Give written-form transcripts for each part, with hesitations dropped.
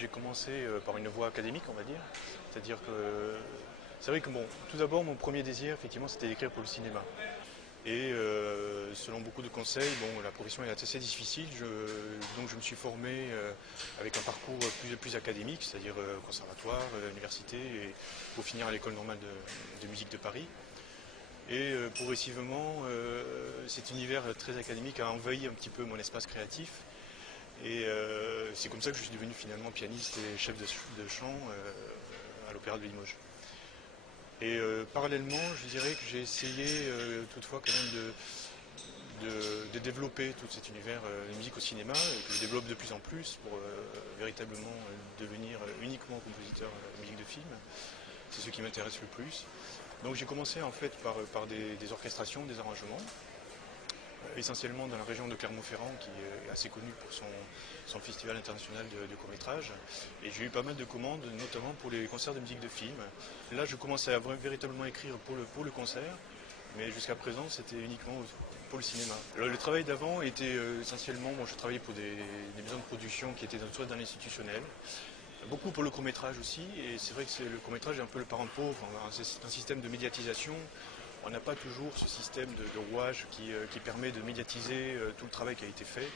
j'ai commencé par une voie académique, on va dire. C'est-à-dire que c'est vrai que bon, tout d'abord, mon premier désir, effectivement, c'était d'écrire pour le cinéma. Et selon beaucoup de conseils, bon, la profession est assez difficile, donc je me suis formé avec un parcours plus académique, c'est-à-dire conservatoire, université, et pour finir à l'école normale de musique de Paris. Et progressivement, cet univers très académique a envahi un petit peu mon espace créatif. Et c'est comme ça que je suis devenu finalement pianiste et chef de chant à l'Opéra de Limoges. Et parallèlement, je dirais que j'ai essayé toutefois quand même de développer tout cet univers de musique au cinéma et que je développe de plus en plus pour véritablement devenir uniquement compositeur de musique de film. C'est ce qui m'intéresse le plus. Donc j'ai commencé en fait par des orchestrations, des arrangements, essentiellement dans la région de Clermont-Ferrand qui est assez connue pour son festival international de court-métrage. Et j'ai eu pas mal de commandes, notamment pour les concerts de musique de film. Là je commençais à véritablement écrire pour le concert, mais jusqu'à présent c'était uniquement pour le cinéma. Alors, le travail d'avant était essentiellement, je travaillais pour des maisons de production qui étaient soit dans l'institutionnel, beaucoup pour le court-métrage aussi, et c'est vrai que le court-métrage est un peu le parent pauvre, c'est un système de médiatisation. On n'a pas toujours ce système de rouage qui permet de médiatiser tout le travail qui a été fait.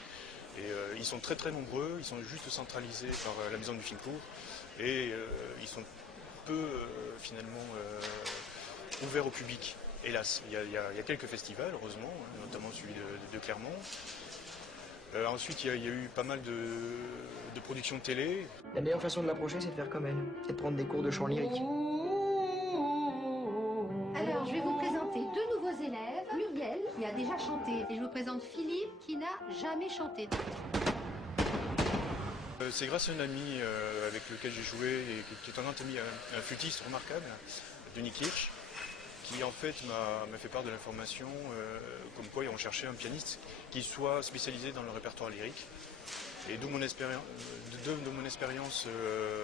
Et ils sont très très nombreux, ils sont juste centralisés par la maison du film court, et ils sont peu finalement ouverts au public. Hélas, il y a quelques festivals, heureusement, notamment celui de Clermont. Ensuite, il y a eu pas mal de productions de télé. La meilleure façon de l'approcher, c'est de faire comme elle, c'est de prendre des cours de chant lyrique. Alors, je vais vous présenter deux nouveaux élèves. Muriel, qui a déjà chanté, et je vous présente Philippe, qui n'a jamais chanté. C'est grâce à un ami avec lequel j'ai joué, et qui est un ami, un flûtiste remarquable, Denis Kirch, qui en fait m'a fait part de l'information comme quoi ils recherchaient un pianiste qui soit spécialisé dans le répertoire lyrique. Et d'où mon expérience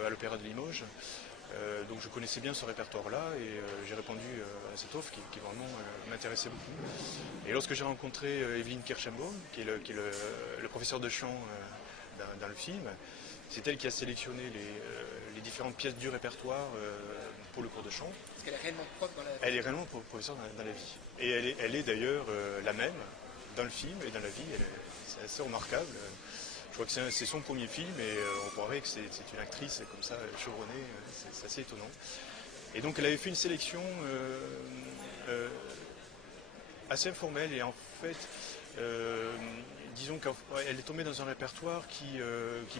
à l'Opéra de Limoges. Donc je connaissais bien ce répertoire-là et j'ai répondu à cette offre qui vraiment m'intéressait beaucoup. Et lorsque j'ai rencontré Evelyne Kirschenbaum, qui est le professeur de chant dans le film, c'est elle qui a sélectionné les différentes pièces du répertoire pour le cours de chant. Parce qu'elle est réellement prof dans la vie. Elle est réellement professeure dans la vie. Et elle est d'ailleurs la même dans le film et dans la vie. C'est assez remarquable. Je crois que c'est son premier film et on croirait que c'est une actrice comme ça, chevronnée. C'est assez étonnant. Et donc elle avait fait une sélection assez informelle et en fait, disons qu'elle est tombée dans un répertoire qui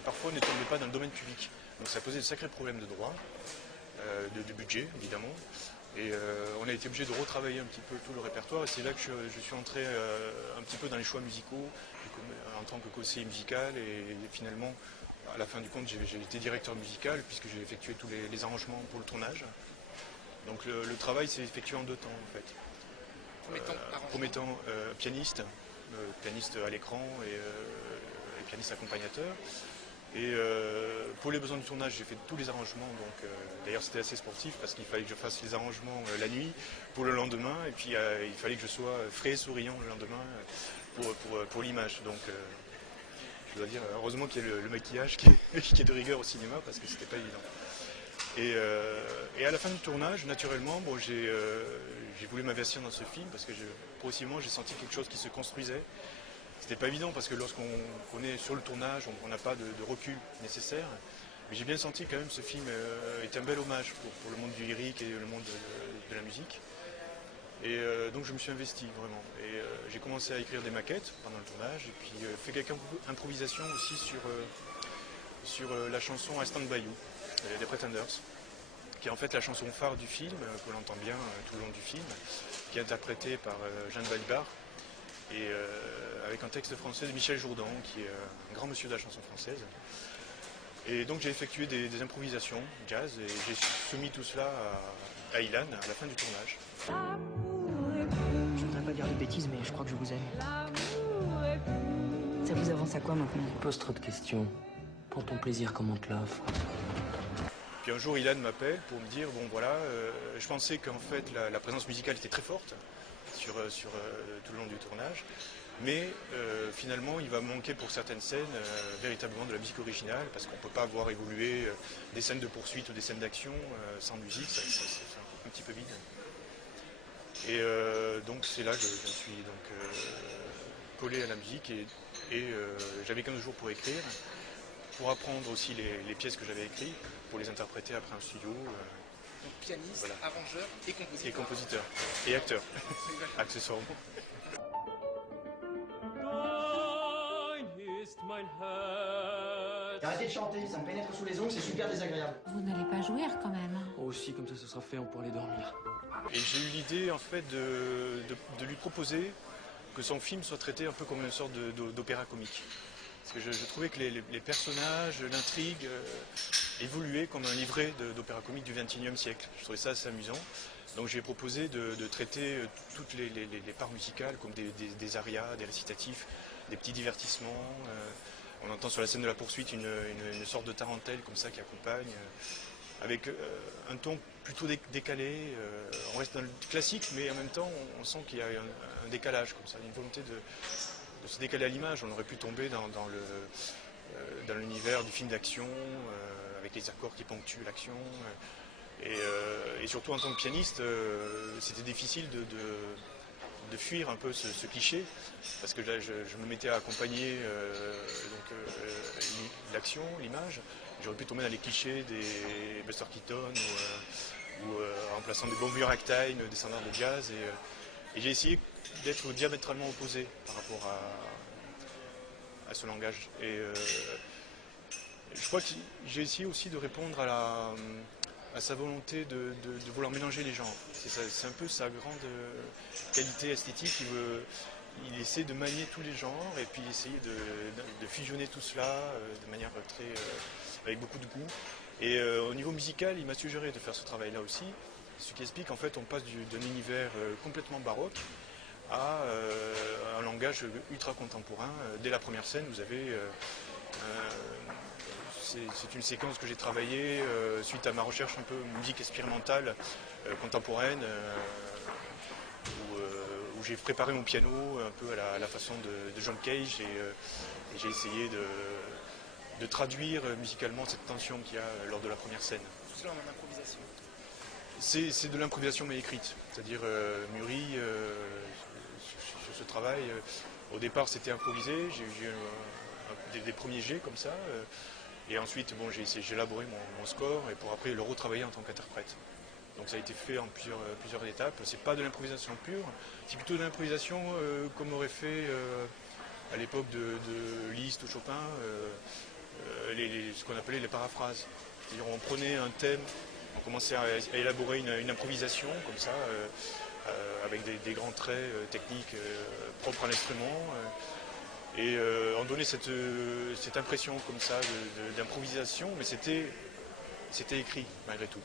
parfois ne tombait pas dans le domaine public. Donc ça posait de sacrés problèmes de droit, de budget évidemment. Et on a été obligé de retravailler un petit peu tout le répertoire et c'est là que je suis entré un petit peu dans les choix musicaux en tant que conseiller musical et finalement à la fin du compte j'ai été directeur musical puisque j'ai effectué tous les arrangements pour le tournage. Donc le travail s'est effectué en 2 temps en fait. Premier temps pianiste à l'écran et pianiste accompagnateur. Et pour les besoins du tournage, j'ai fait tous les arrangements. Donc, d'ailleurs, c'était assez sportif parce qu'il fallait que je fasse les arrangements la nuit pour le lendemain. Et puis, il fallait que je sois frais et souriant le lendemain pour l'image. Donc, je dois dire, heureusement qu'il y a le maquillage qui est de rigueur au cinéma parce que c'était pas évident. Et à la fin du tournage, naturellement, bon, j'ai voulu m'investir dans ce film parce que progressivement, j'ai senti quelque chose qui se construisait. C'était pas évident parce que lorsqu'on est sur le tournage, on n'a pas de recul nécessaire. Mais j'ai bien senti quand même ce film était un bel hommage pour le monde du lyrique et le monde de la musique. Et donc je me suis investi vraiment. Et j'ai commencé à écrire des maquettes pendant le tournage et puis fait quelques improvisations aussi sur la chanson I Stand By You des Pretenders, qui est en fait la chanson phare du film, qu'on entend bien tout le long du film, qui est interprétée par Jeanne Balibar. Et avec un texte français de Michel Jourdan, qui est un grand monsieur de la chanson française. Et donc j'ai effectué des improvisations jazz et j'ai soumis tout cela à Ilan à la fin du tournage. Je voudrais pas dire de bêtises, mais je crois que je vous aime. Ça vous avance à quoi maintenant? Pose trop de questions. Prends ton plaisir comme on te l'offre. Puis un jour Ilan m'appelle pour me dire, bon voilà, je pensais qu'en fait la présence musicale était très forte sur tout le long du tournage. Mais finalement, il va manquer pour certaines scènes véritablement de la musique originale, parce qu'on ne peut pas voir évoluer des scènes de poursuite ou des scènes d'action sans musique, c'est un petit peu vide. Et donc c'est là que je me suis collé à la musique et j'avais 15 jours pour écrire, pour apprendre aussi les pièces que j'avais écrites, pour les interpréter après en studio. Donc pianiste, voilà. Arrangeur et compositeur. Et compositeur. Et acteur, accessoirement. Arrêtez de chanter, ça me pénètre sous les ongles, c'est super désagréable. Vous n'allez pas jouer quand même. Oh si, comme ça ce sera fait, on pourra aller dormir. Et j'ai eu l'idée en fait de lui proposer que son film soit traité un peu comme une sorte d'opéra comique. Parce que je trouvais que les personnages, l'intrigue évoluaient comme un livret d'opéra comique du XXIe siècle. Je trouvais ça assez amusant. Donc j'ai proposé de traiter toutes les parts musicales comme des arias, des récitatifs, des petits divertissements. On entend sur la scène de la poursuite une sorte de tarentelle comme ça qui accompagne, avec un ton plutôt décalé. On reste dans le classique, mais en même temps on sent qu'il y a un décalage comme ça, une volonté de se décaler à l'image. On aurait pu tomber dans l'univers du film d'action, avec les accords qui ponctuent l'action. Et surtout en tant que pianiste, c'était difficile de fuir un peu ce cliché, parce que là, je me mettais à accompagner l'action, l'image. J'aurais pu tomber dans les clichés des Buster Keaton ou en remplaçant des bons vieux ragtime, des standards de jazz. Et j'ai essayé d'être diamétralement opposé par rapport à ce langage. Et je crois que j'ai essayé aussi de répondre à sa volonté de vouloir mélanger les genres. C'est un peu sa grande qualité esthétique. Il essaie de manier tous les genres et puis essayer de fusionner tout cela de manière avec beaucoup de goût. Et au niveau musical, il m'a suggéré de faire ce travail-là aussi, ce qui explique qu'en fait on passe d'un univers complètement baroque à un langage ultra contemporain. Dès la première scène, vous avez c'est une séquence que j'ai travaillée suite à ma recherche un peu musique expérimentale contemporaine, où j'ai préparé mon piano un peu à la façon de John Cage et j'ai essayé de traduire musicalement cette tension qu'il y a lors de la première scène. Tout cela en improvisation. C'est de l'improvisation mais écrite, c'est-à-dire mûrie sur ce travail. Au départ c'était improvisé, j'ai eu des premiers jets comme ça. Et ensuite, bon, j'ai élaboré mon score et pour après le retravailler en tant qu'interprète. Donc ça a été fait en plusieurs étapes. C'est pas de l'improvisation pure, c'est plutôt de l'improvisation comme aurait fait à l'époque de Liszt ou Chopin, ce qu'on appelait les paraphrases. C'est-à-dire on prenait un thème, on commençait à élaborer une improvisation comme ça, avec des grands traits techniques propres à l'instrument. Et on donnait cette impression comme ça d'improvisation, mais c'était écrit malgré tout.